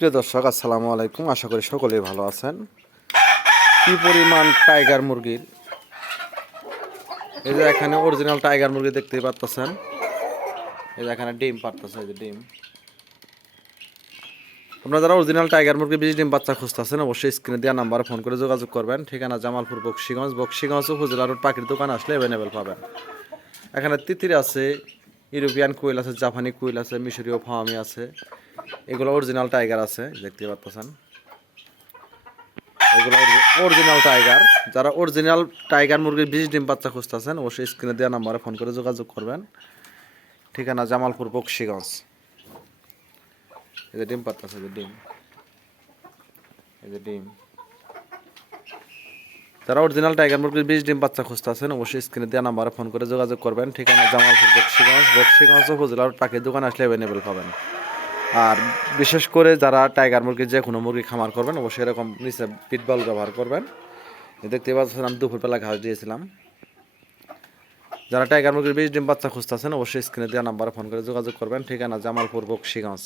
প্রিয় দর্শক, আসসালামু আলাইকুম। আশা করি সকলেই ভালো আছেন। কি পরিমাণ টাইগার মুরগির, এই যে এখানে অরিজিনাল টাইগার মুরগি দেখতেই পাচ্ছেন। এই যে এখানে ডিম পারতেছে, এই যে ডিম। আপনারা যারা অরিজিনাল টাইগার মুরগি বীজ ডিম বাচ্চা খুঁজতেছেন, অবশ্যই স্ক্রিনে দেওয়া নাম্বারে ফোন করে যোগাযোগ করবেন। ঠিকানা জামালপুর বকশিগঞ্জ উপজেলা রোড পাখির দোকান আসলে অ্যাভেলেবেল পাবেন। এখানে তিতির আছে, ইউরোপিয়ান কুইল আছে, জাপানি কুইল আছে, মিশরীয় ফার্মি আছে। এগুলো অরিজিনাল টাইগার আছে, দেখতে পাচ্ছেন। এগুলো অরিজিনাল টাইগার। যারা অরিজিনাল টাইগার মুরগির বীজ ডিম বাচ্চা খুঁজতেছেন, অবশ্যই স্ক্রিনে দেওয়া নাম্বারে ফোন করে যোগাযোগ করবেন। ঠিকানা জামালপুর বকশিগঞ্জ। এই যে ডিম পারতেছে, এই যে ডিম, এই যে ডিম। যারা অরিজিনাল টাইগার মুরগির বীজ ডিম বাচ্চা খুঁজতেছেন, অবশ্যই স্ক্রিনে দেওয়া নাম্বারে ফোন করে যোগাযোগ করবেন। ঠিকানা জামালপুর বকশিগঞ্জ উপজেলার পাখির দোকান আসলে অ্যাভেলেবেল পাবেন। আর বিশেষ করে যারা টাইগার মুরগির যে কোনো মুরগি খামার করবেন, অবশ্যই এরকম নিচে পিটবল ব্যবহার করবেন। দেখতে পাচ্ছেন আমি দুপুরবেলা ঘাস দিয়েছিলাম। যারা টাইগার মুরগির বীজ ডিম বাচ্চা খুঁজতেছেন, অবশ্যই স্ক্রিনে দেওয়া নাম্বারে ফোন করে যোগাযোগ করবেন। ঠিকানা জামালপুর বকশিগঞ্জ।